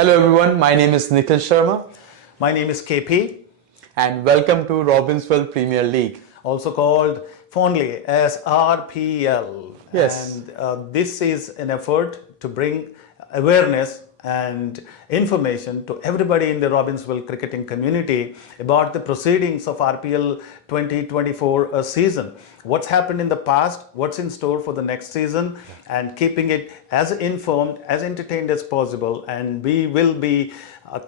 Hello everyone, my name is Nikhil Sharma My name is KP, and welcome to Robbinsville Premier League. also called fondly as RPL. Yes. And this is an effort to bring awareness and information to everybody in the Robbinsville cricketing community about the proceedings of RPL 2024 season. What's happened in the past, what's in store for the next season, and keeping it as informed, as entertained as possible. And we will be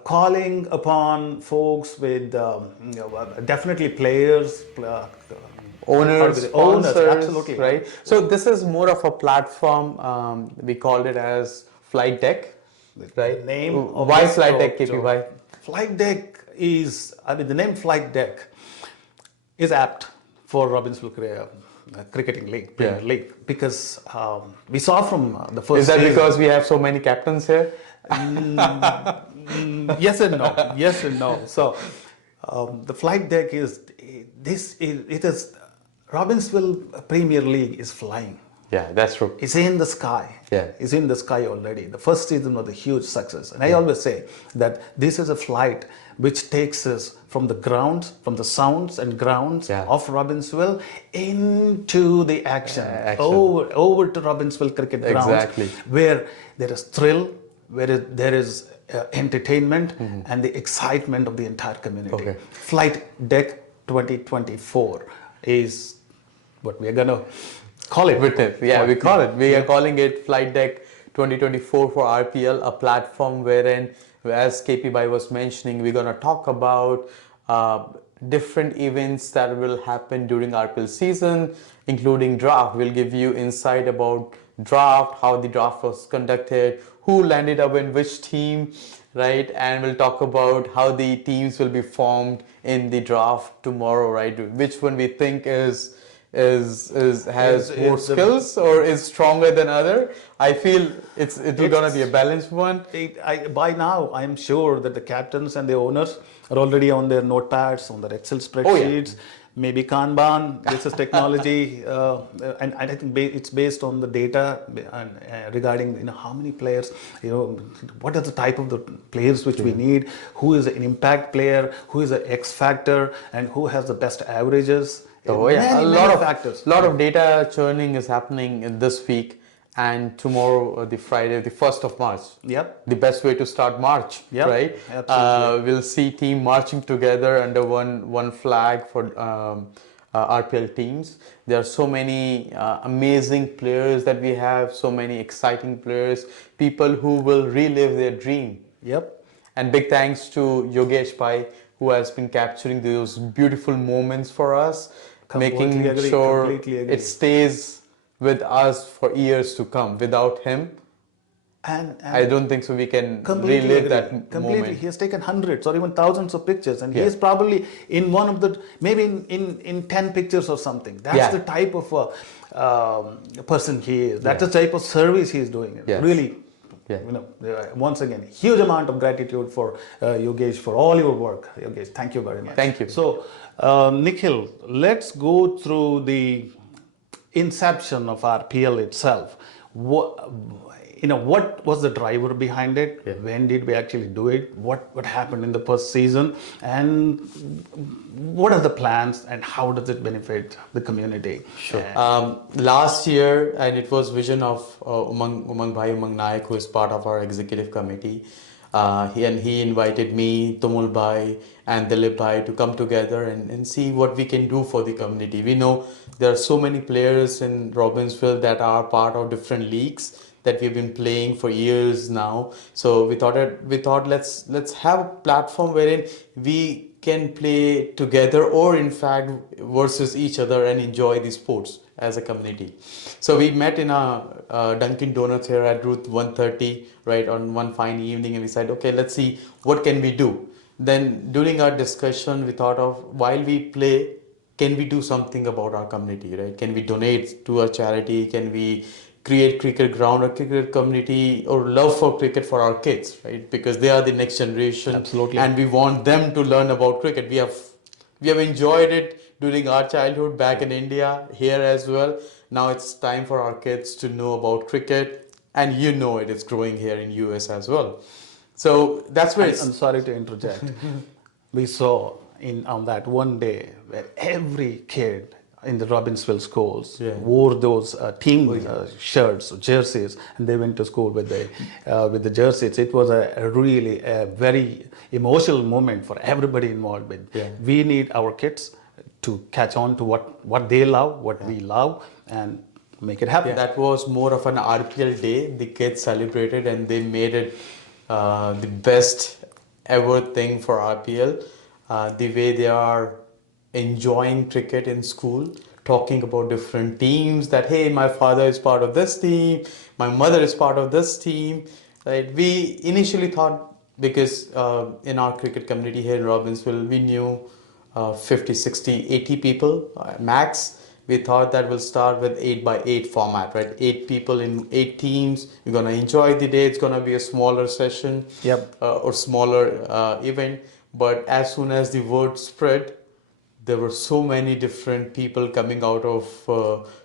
calling upon folks with definitely players, Owners, sponsors, absolutely right? So this is more of a platform, we called it as Flight Deck, right? Name of Why this Flight Deck, show. KP? Why? Flight Deck is, the name Flight Deck is apt for Robbinsville Cricketing League, Premier League, because we saw from the first Is that season. because we have so many captains here? Yes and no. Yes and no. So the Flight Deck is Robbinsville Premier League is flying. Yeah, that's true. It's in the sky. Yeah. It's in the sky already. The first season was a huge success. And I always say that this is a flight which takes us from the grounds, from the sounds and grounds of Robbinsville into the action. Over to Robbinsville Cricket Grounds, where there is thrill, where there is entertainment and the excitement of the entire community. Flight Deck 2024 is what we are going to call it. We call it. We are calling it Flight Deck 2024 for RPL, a platform wherein, as KP Bhai was mentioning, we're going to talk about different events that will happen during RPL season, including draft. We'll give you insight about draft, how the draft was conducted, who landed up in which team, right? And we'll talk about how the teams will be formed in the draft tomorrow, right? Which one we think has more skills or is stronger than other. I feel it's gonna be a balanced one. By now, I'm sure that the captains and the owners are already on their notepads, on their Excel spreadsheets. Maybe Kanban. This is technology, and I think it's based on the data regarding how many players, what are the type of the players which we need, who is an impact player, who is an X factor, and who has the best averages. A lot of factors. A lot of data churning is happening in this week, and tomorrow, the Friday, the 1st of March. The best way to start March, right? We'll see team marching together under one flag for RPL teams. There are so many amazing players that we have, so many exciting players, people who will relive their dream. And big thanks to Yogesh Bhai, who has been capturing those beautiful moments for us, making sure it stays with us for years to come. Without him, and I don't think so we can relive that moment. He has taken hundreds or even thousands of pictures, and he is probably in one of the, maybe in 10 pictures or something. That's the type of person he is. That's the type of service he is doing. Really, once again, huge amount of gratitude for Yogesh for all your work. Yogesh, thank you very much. Thank you. So, Nikhil, let's go through the inception of RPL itself. What was the driver behind it? When did we actually do it? What happened in the first season? And what are the plans and how does it benefit the community? Sure. Last year, and it was vision of Umang Nayak, who is part of our executive committee. He invited me, Tumul Bhai and Dilip Bhai to come together and see what we can do for the community. We know there are so many players in Robbinsville that are part of different leagues that we've been playing for years now. So we thought let's have a platform wherein we can play together, or in fact versus each other, and enjoy the sports as a community. So we met in a Dunkin' Donuts here at Route 130, right, on one fine evening, and we said, okay, let's see what can we do. Then during our discussion, we thought of, while we play, can we do something about our community, right? Can we donate to a charity? Can we create cricket ground or cricket community or love for cricket for our kids, right? Because they are the next generation. Absolutely. And we want them to learn about cricket. We have enjoyed it during our childhood back in India, here as well. Now it's time for our kids to know about cricket, and it's growing here in US as well. So that's where I'm sorry to interject. We saw on that one day where every kid in the Robbinsville schools wore those team shirts or jerseys, and they went to school with the jerseys. It was a really a very emotional moment for everybody involved. With we need our kids to catch on to what they love, what we love, and make it happen. That was more of an RPL day. The kids celebrated and they made it the best ever thing for RPL. The way they are enjoying cricket in school, talking about different teams, that hey, my father is part of this team, my mother is part of this team. Right? We initially thought, because in our cricket community here in Robbinsville, we knew 50, 60, 80 people max. We thought that we'll start with 8 by 8 format, right? 8 people in 8 teams. You're gonna enjoy the day. It's gonna be a smaller session, or smaller event. But as soon as the word spread, there were so many different people coming out of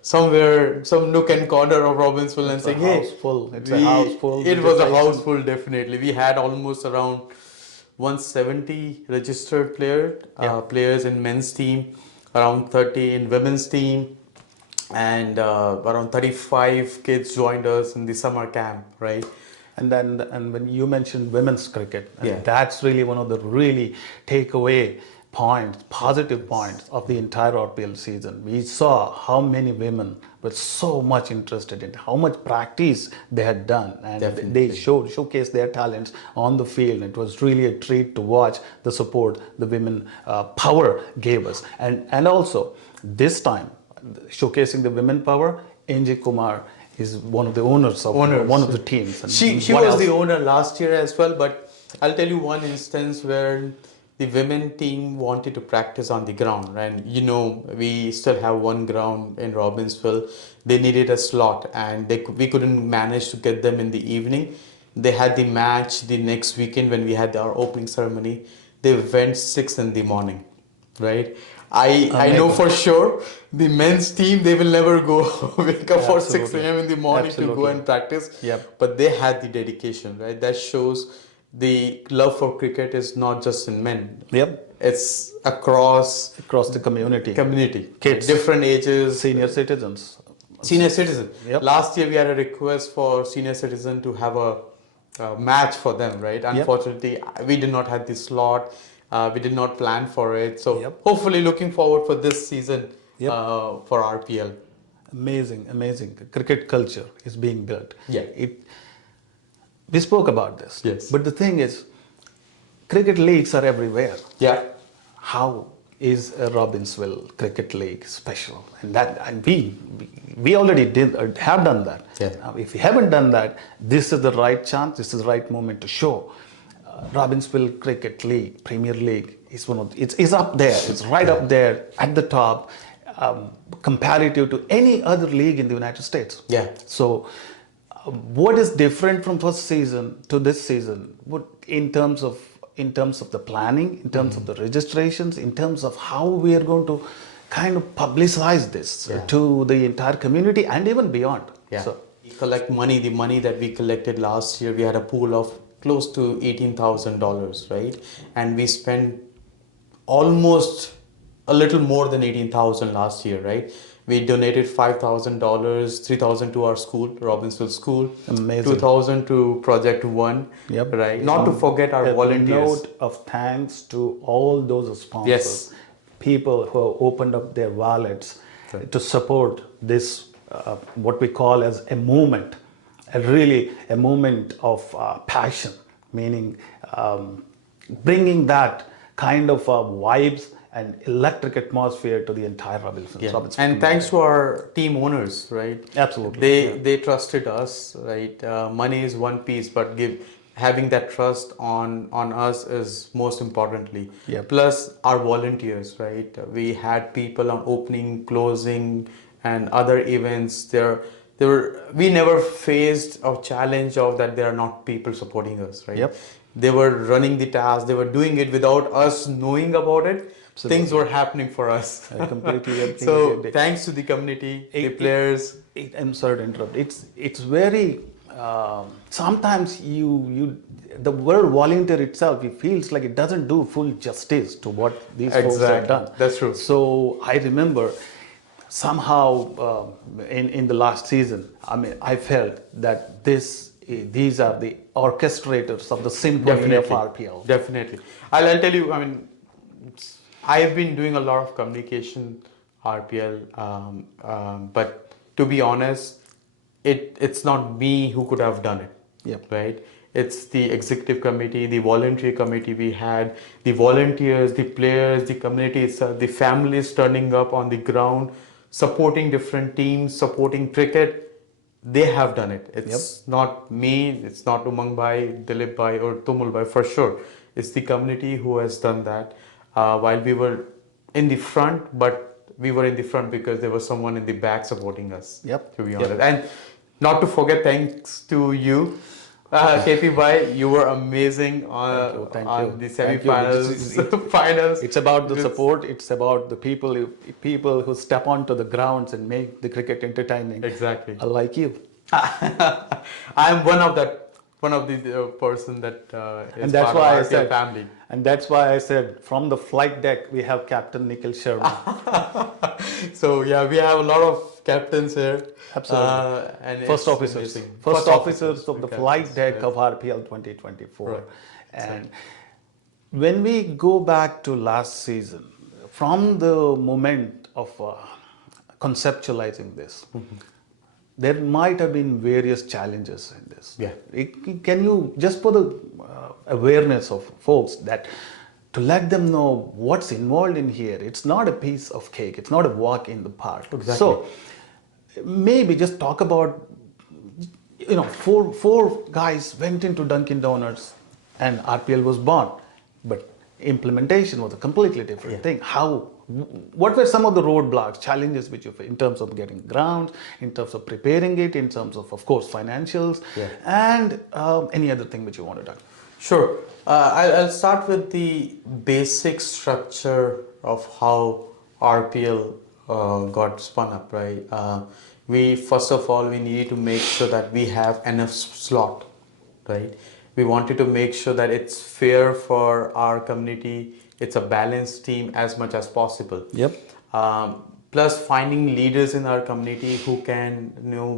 somewhere, some nook and corner of Robbinsville, and saying, "Hey, it's a house full." It was a house full, definitely. We had almost around 170 registered players in men's team, around 30 in women's team, and around 35 kids joined us in the summer camp, right? And when you mentioned women's cricket, and that's really one of the really takeaway points, positive points of the entire RPL season. We saw how many women were so much interested in how much practice they had done, and they showcased their talents on the field. It was really a treat to watch the support the women power gave us, and also this time showcasing the women power. NJ Kumar is one of the owners of one of the teams. And she was the owner last year as well, but I'll tell you one instance where the women team wanted to practice on the ground, and we still have one ground in Robbinsville. They needed a slot, and we couldn't manage to get them in the evening. They had the match the next weekend when we had our opening ceremony. They went 6 in the morning, right? I know for sure the men's team, they will never go wake up for 6 a.m. in the morning to go and practice. But they had the dedication, right? That shows the love for cricket is not just in men. It's across the community. Kids, different ages, senior citizens. Last year we had a request for senior citizen to have a match for them, right? Unfortunately, we did not have the slot. We did not plan for it. So hopefully looking forward for this season for RPL. Amazing. The cricket culture is being built. We spoke about this. But the thing is, cricket leagues are everywhere. How is a Robbinsville Cricket League special? And we already have done that. Now, if we haven't done that, this is the right chance. This is the right moment to show. Robbinsville Cricket League, Premier League, is it's up there. It's right up there at the top, comparative to any other league in the United States. So, what is different from first season to this season? What in terms of the planning, in terms of the registrations, in terms of how we are going to kind of publicize this to the entire community and even beyond. So we collect money. The money that we collected last year, we had a pool of close to $18,000, right? And we spent almost a little more than $18,000 last year, right? We donated $5,000, $3,000 to our school, Robbinsville School. Amazing. $2,000 to Project One. Right. Not to forget our volunteers. A note of thanks to all those sponsors. People who opened up their wallets to support this, what we call as a movement. Really a moment of passion, meaning bringing that kind of vibes and electric atmosphere to the entire Robbinsville. And thanks to our team owners, right? Absolutely. They trusted us, right? Money is one piece, but having that trust on us is most importantly. Plus our volunteers, right? We had people on opening, closing, and other events. We never faced a challenge of that there are not people supporting us, right? They were running the task. They were doing it without us knowing about it. Things were happening for us. I completely agree. So thanks to the community, the players. I'm sorry to interrupt. It's very sometimes the word volunteer itself, it feels like it doesn't do full justice to what these folks have Exactly. done. That's true. So I remember somehow in the last season, I mean, I felt that these are the orchestrators of the symphony of RPL. Definitely. I'll tell you, I mean, I have been doing a lot of communication RPL, but to be honest, it's not me who could have done it. Yep. Right? It's the executive committee, the voluntary committee we had, the volunteers, the players, the community itself, the families turning up on the ground, supporting different teams, supporting cricket. They have done it. It's not me, it's not Umang Bhai, Dilip Bhai, or Tumul Bhai for sure. It's the community who has done that. While we were in the front, but we were in the front because there was someone in the back supporting us. Yep. To be honest, and not to forget, thanks to you, KP Bhai, you were amazing Thank on you. the Thank you. semi-finals, finals. It's about the support. It's about the people who step onto the grounds and make the cricket entertaining. Exactly. Like you. I'm one of the person that is And that's part why I of RPL said, family. and that's why I said, from the flight deck we have Captain Nikhil Sharma. So yeah, we have a lot of captains here. Absolutely. And First it's officers. amazing. First officers of the captains, flight deck yeah. of RPL 2024. Right. And when we go back to last season, from the moment of conceptualizing this, there might have been various challenges in this. Yeah. Can you, just for the awareness of folks, that to let them know what's involved in here, it's not a piece of cake, it's not a walk in the park. Exactly. So maybe just talk about, four guys went into Dunkin' Donuts and RPL was born, but implementation was a completely different thing. What were some of the roadblocks, challenges which you faced in terms of getting grounds, in terms of preparing it, in terms of course, financials, and any other thing which you want to talk? Sure. I'll start with the basic structure of how RPL got spun up, right? We first of all, we needed to make sure that we have enough slot, right? We wanted to make sure that it's fair for our community. It's a balanced team as much as possible. Yep. Plus finding leaders in our community who can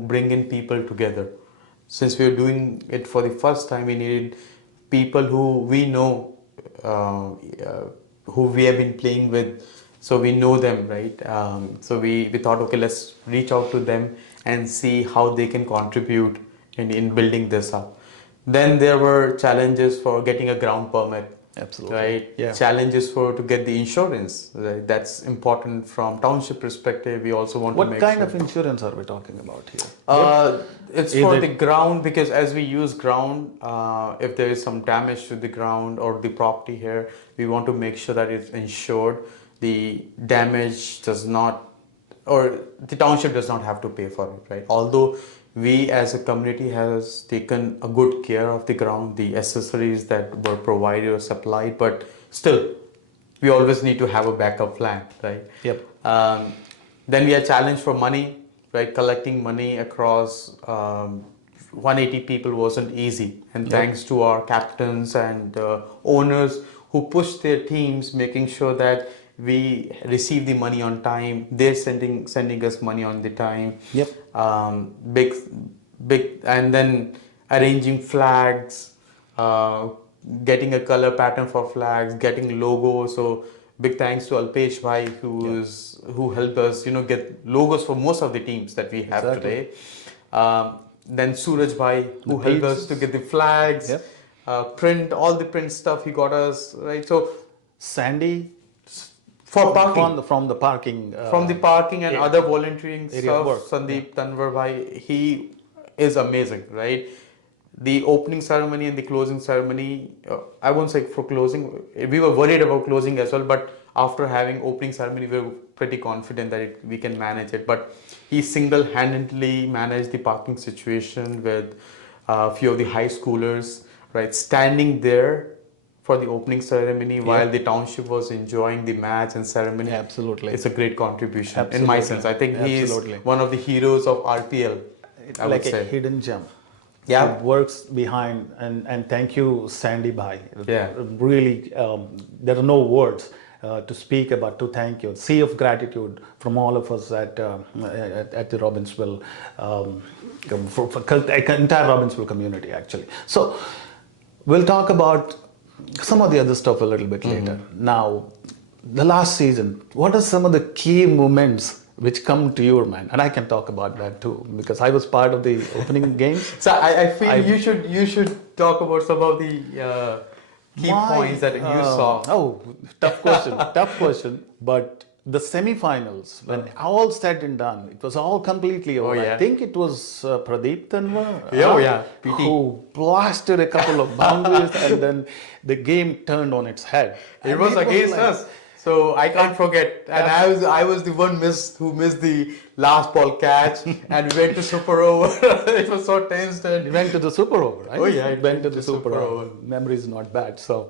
bring in people together. Since we are doing it for the first time, we needed people who we know, who we have been playing with, so we know them, right? So we thought, okay, let's reach out to them and see how they can contribute in building this up. Then there were challenges for getting a ground permit. Absolutely. Right? Yeah. Challenges to get the insurance. Right? That's important from township perspective. We also want to make What kind sure. of insurance are we talking about here? It's for the ground, because as we use ground, if there is some damage to the ground or the property here, we want to make sure that it's insured. The damage does not, or the township does not have to pay for it, right? Although we as a community has taken a good care of the ground, the accessories that were provided or supplied, but still, we always need to have a backup plan, right? Yep. Then we are challenged for money, right? Collecting money across 180 people wasn't easy, and thanks to our captains and owners who pushed their teams, making sure that we receive the money on time. They're sending us money on the time. Yep. Big, and then arranging flags, getting a color pattern for flags, getting logos. So big thanks to Alpesh Bhai who helped us, get logos for most of the teams that we have today. Then Suraj Bhai who helped us to get the flags, print all the print stuff. He got us, right. So Sandy. For parking. From the parking. From the parking and other volunteering stuff, work. Sandeep Tanwar Bhai, he is amazing, right? The opening ceremony and the closing ceremony, I won't say for closing, we were worried about closing as well, but after having opening ceremony, we were pretty confident that we can manage it. But he single-handedly managed the parking situation with a few of the high schoolers, right? Standing there for the opening ceremony while the township was enjoying the match and ceremony. Absolutely. It's a great contribution. Absolutely. In my sense. I think he is one of the heroes of RPL. Like a hidden gem. Yeah. who works behind, and thank you, Sandy Bhai. Yeah. Really, there are no words to speak about, to thank you. Sea of gratitude from all of us at the Robbinsville, for entire Robbinsville community, actually. So, we'll talk about some of the other stuff a little bit later. Now, the last season, what are some of the key moments which come to your mind? And I can talk about that too, because I was part of the opening games. So I feel you should talk about some of the key points that you saw. Oh, tough question, tough question. But the semi-finals, when all said and done, it was all completely over. yeah. I think it was Pradeep Tanwar, Yeah, PT. who blasted a couple of boundaries, and then the game turned on its head. It And was against like- us, so I can't forget. And I was the one who missed the last ball catch and went to super over. It was so tense. It And went to the super over, right? Oh, yeah, it went to the super over. Memory is not bad. So,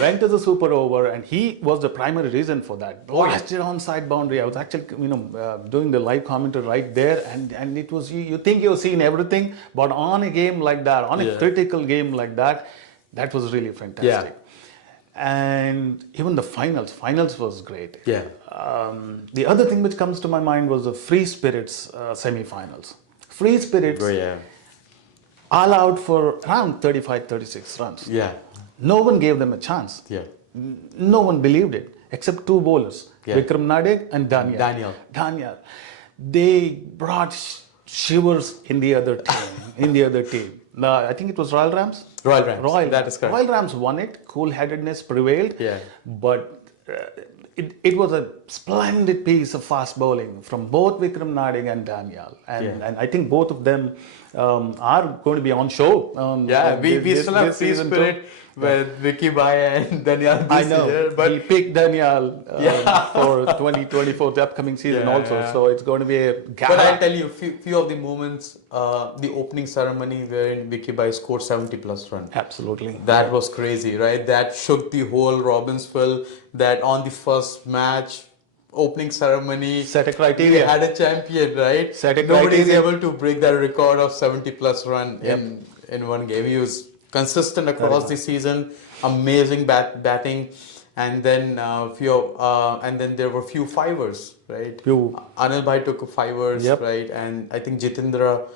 went to the super over, and he was the primary reason for that. Blasted onside boundary. I was actually, doing the live commentary right there, and it was you think you've seen everything, but on a game like that, on a critical game like that, that was really fantastic. And even the finals was great. Yeah. The other thing which comes to my mind was the Free Spirits semi-finals. Free Spirits all out for around 35, 36 runs. Yeah. No one gave them a chance. Yeah. No one believed it, except two bowlers, Vikram Nadeg and Daniel. They brought shivers in the other team. I think it was Royal Rams. That is correct. Royal Rams won it. Cool-headedness prevailed. Yeah. But it was a splendid piece of fast bowling from both Vikram Nadeg and Daniel. And I think both of them are going to be on show. We still have Free Spirit with Vicky Bhai and Daniel. I know, year, but he picked Daniel for 2024, the upcoming season also. So it's going to be a gala. But I'll tell you, few of the moments, the opening ceremony wherein Vicky Bhai scored 70 plus run. Absolutely. That was crazy, right? That shook the whole Robbinsville. That on the first match, opening ceremony, Set a criteria. we had a champion, right? Set a Nobody is criteria. able to break that record of 70 plus run in one game. He was consistent across the season, amazing batting, and then and then there were few fivers, right? Anil Bhai took fivers, right? And I think Jitendra,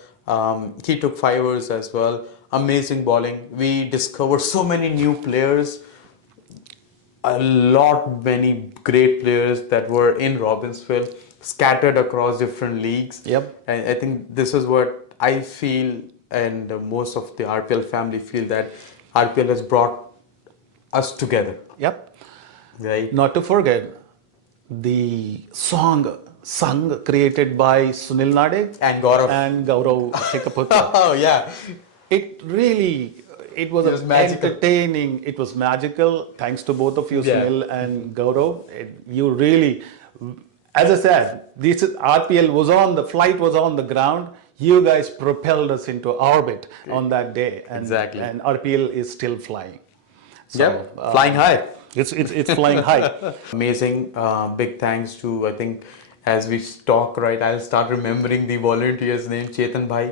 he took fivers as well. Amazing bowling. We discovered so many new players. Many great players that were in Robbinsville, scattered across different leagues. And I think this is what I feel, and most of the RPL family feel, that RPL has brought us together. Right. Not to forget the song sung created by Sunil Nadeg And Gaurav. Shikaputra. Oh yeah. It was magical. entertaining. It was magical. Thanks to both of you, Sunil and Gaurav. You really, as I said, RPL flight was on the ground. You guys propelled us into orbit on that day. And RPL is still flying. So, flying high. It's flying high. Amazing. Big thanks to, I think, as we talk, right, I'll start remembering the volunteer's name, Chetan Bhai,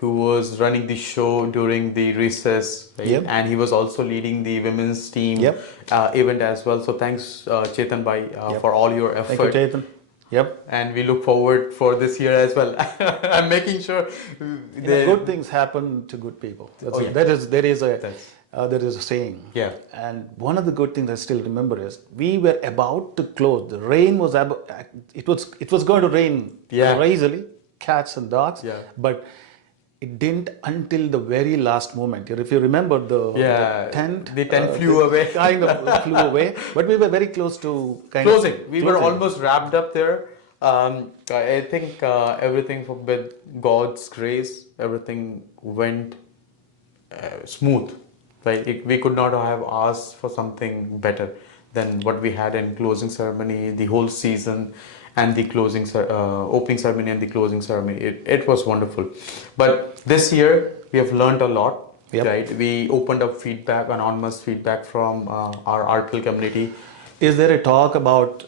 who was running the show during the recess, right? And he was also leading the women's team event as well. So thanks, Chetan Bhai, for all your effort. Thank you, Chetan. And we look forward for this year as well. I'm making sure good things happen to good people. There is a saying. And one of the good things I still remember is we were about to close. The rain was it was going to rain crazily, cats and dogs. But it didn't until the very last moment. If you remember the tent. The tent flew away. Kind of flew away. But we were very close to closing. We were almost wrapped up there. I think everything with God's grace, everything went smooth. Right? We could not have asked for something better than what we had in closing ceremony, the whole season, and the opening ceremony and the closing ceremony. It was wonderful. But this year we have learned a lot. Right? We opened up feedback, anonymous feedback from our RPL community. Is there a talk about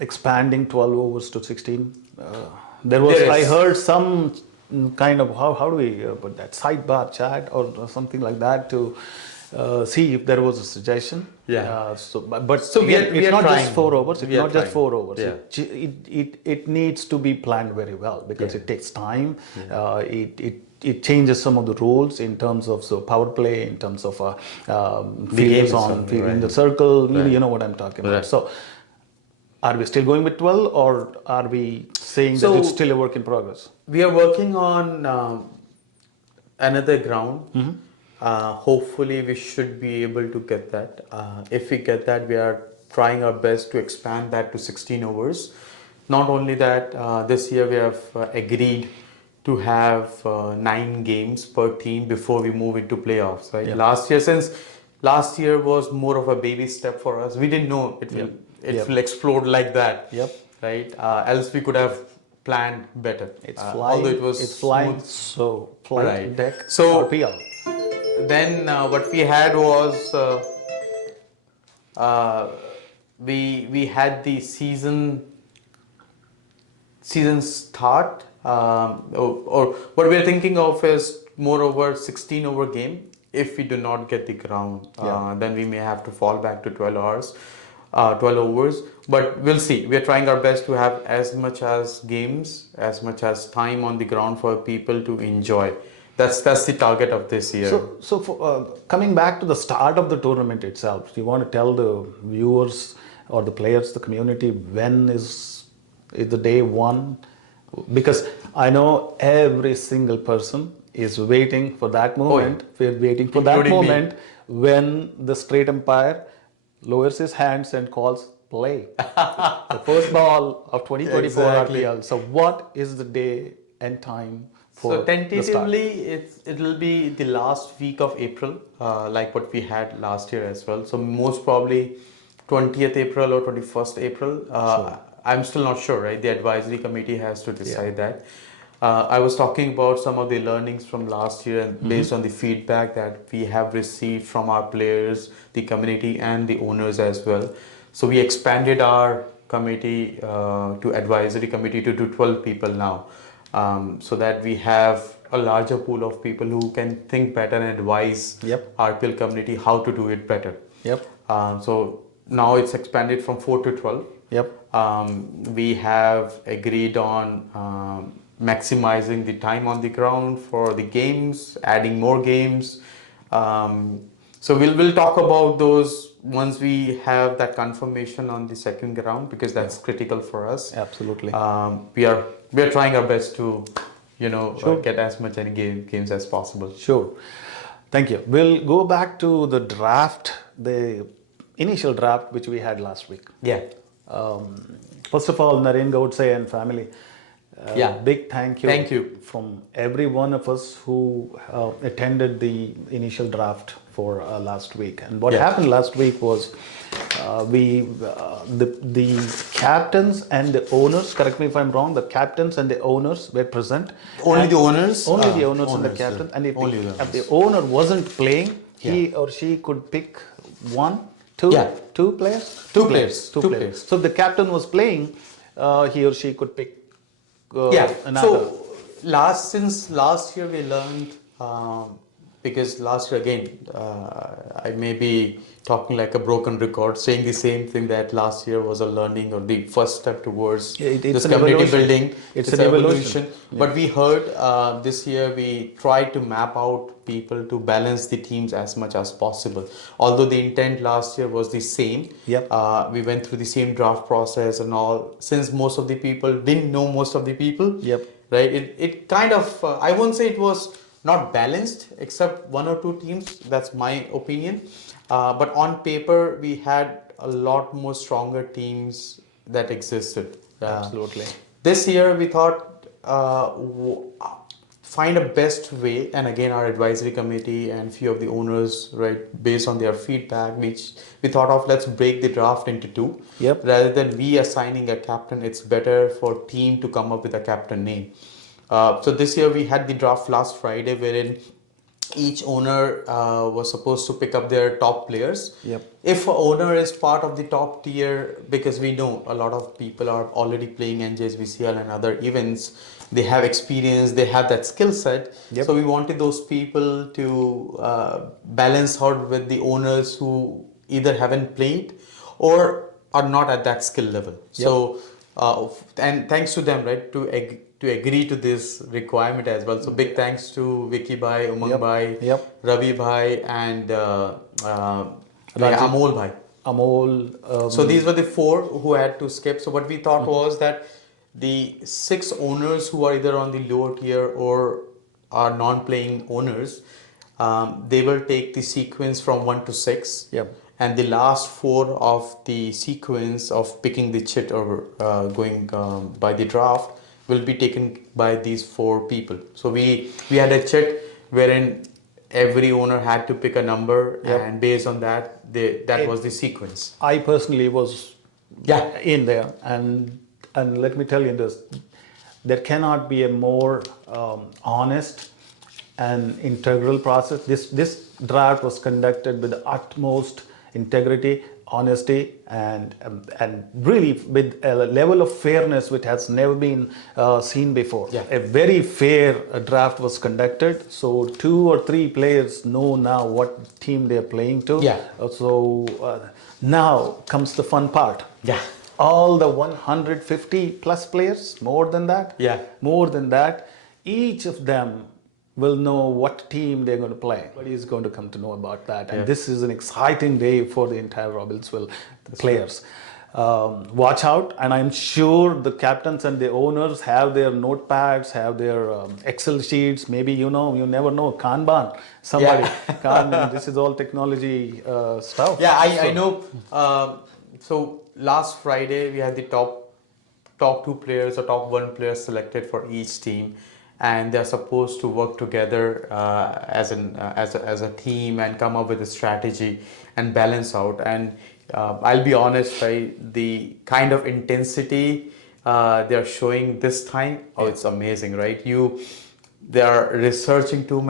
expanding 12 overs to 16? I heard some kind of how do we put that sidebar chat or something like that to see if there was a suggestion. Yeah. But So again, we it's are not trying. just 4 hours. It's We are not just trying. 4 hours. Yeah. It needs to be planned very well because Yeah. it takes time. It changes some of the rules in terms of power play, in terms of The game fielders itself, on in right. the circle. Right. You know what I'm talking about. Right. So, are we still going with 12, or are we saying that So- it's still a work in progress? We are working on another ground. Hopefully, we should be able to get that. If we get that, we are trying our best to expand that to 16 overs. Not only that, this year we have agreed to have 9 games per team before we move into playoffs. Right? Yep. Since last year was more of a baby step for us, we didn't know it will Yep. will explode like that. Yep. Right? Else we could have planned better. It's Although flying. it was It's flying. smooth. So flight Right. deck. So- RPL. Then what we had was we had the season start or what we are thinking of is moreover 16 over game. If we do not get the ground, then we may have to fall back to 12 hours. 12 overs, but we'll see. We are trying our best to have as much as games, as much as time on the ground for people to enjoy. That's the target of this year. So for, coming back to the start of the tournament itself, do you want to tell the viewers or the players, the community, when is the day one? Because I know every single person is waiting for that moment. We're waiting for that Including me. moment when the straight umpire lowers his hands and calls play. The first ball of 2024 Exactly. RPL. So what is the day and time for So the start? tentatively, it'll be the last week of April, like what we had last year as well. So most probably 20th April or 21st April. I'm still not sure, right? The advisory committee has to decide that. I was talking about some of the learnings from last year and based on the feedback that we have received from our players, the community and the owners as well. So we expanded our committee to advisory committee to 12 people now. So that we have a larger pool of people who can think better and advise RPL community how to do it better. So now it's expanded from 4 to 12. We have agreed on maximizing the time on the ground for the games, adding more games. So we'll talk about those once we have that confirmation on the second ground because that's critical for us. Absolutely. We are trying our best to, get as much games as possible. Sure. Thank you. We'll go back to the draft, the initial draft which we had last week. First of all, Naren Gaudse and family. Big thank you. Thank you from every one of us who attended the initial draft for last week. And what happened last week was the captains and the owners, correct me if I'm wrong, the captains and the owners were present. Only the owners? Only the owners and the captain. And if the owner wasn't playing, he or she could pick two players? Two players. So if the captain was playing, he or she could pick another. So since last year we learned because last year again I may be talking like a broken record saying the same thing that last year was a learning or the first step towards this community building. It's an evolution. But we heard this year we tried to map out people to balance the teams as much as possible. Although the intent last year was the same, we went through the same draft process and all. Since most of the people didn't know most of the people, right? It kind of I won't say it was not balanced except one or two teams. That's my opinion. But on paper, we had a lot more stronger teams that existed. Absolutely. This year, we thought find a best way, and again, our advisory committee and few of the owners, right, based on their feedback, which we thought of, let's break the draft into two. Rather than we assigning a captain, it's better for team to come up with a captain name. So this year we had the draft last Friday, wherein each owner was supposed to pick up their top players. Yep. If a owner is part of the top tier, because we know a lot of people are already playing NJSBCL and other events, they have experience, they have that skill set. Yep. So we wanted those people to balance out with the owners who either haven't played or are not at that skill level. So and thanks to them, right, to agree to this requirement as well. So big thanks to Vicky Bhai, Umang Bhai, Ravi Bhai, and Amol Bhai. Amol. So these were the four who had to skip. So what we thought was that the 6 owners who are either on the lower tier or are non-playing owners, they will take the sequence from 1 to 6. Yep. And the last 4 of the sequence of picking the chit or going by the draft will be taken by these 4 people. So we had a chit wherein every owner had to pick a number, and based on that, that was the sequence. I personally was in there, and let me tell you this: there cannot be a more honest and integral process. This draft was conducted with the utmost integrity, honesty, and really with a level of fairness which has never been seen before. A very fair draft was conducted. So 2 or 3 players know now what team they are playing to. So now comes the fun part. All the 150 plus players, more than that, each of them will know what team they're going to play. Everybody is going to come to know about that. And this is an exciting day for the entire Robbinsville players. Watch out, and I'm sure the captains and the owners have their notepads, have their Excel sheets, maybe you never know, Kanban, somebody. Kanban, this is all technology stuff. I know. So last Friday we had the top 2 players or top 1 player selected for each team, and they're supposed to work together as a team and come up with a strategy and balance out. And I'll be honest, right, the kind of intensity they're showing this time, it's amazing, right? They are researching to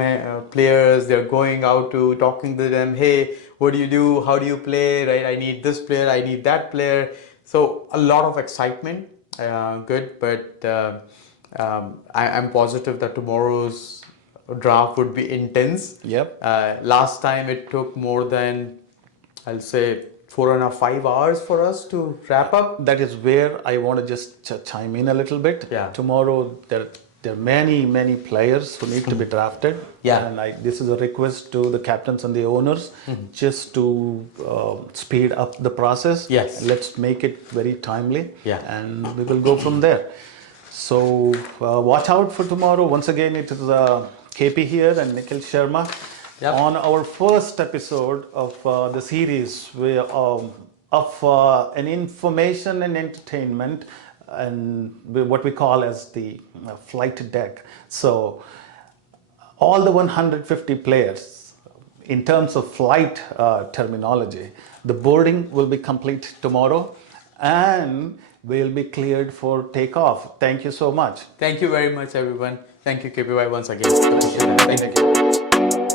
players, they're going out to talking to them, hey, what do you do, how do you play, right? I need this player, I need that player. So a lot of excitement, good, but I'm positive that tomorrow's draft would be intense. Last time it took more than, I'll say, 4.5 5 hours for us to wrap up. That is where I want to just chime in a little bit. Tomorrow there are many players who need to be drafted. And this is a request to the captains and the owners just to speed up the process. Let's make it very timely. And we will go from there. So watch out for tomorrow. Once again, it is KP here and Nikhil Sharma. On our first episode of the series of an information and entertainment, and what we call as the flight deck. So all the 150 players, in terms of flight terminology, the boarding will be complete tomorrow and will be cleared for takeoff. Thank you so much. Thank you very much, everyone. Thank you, KPY, once again. Thank you.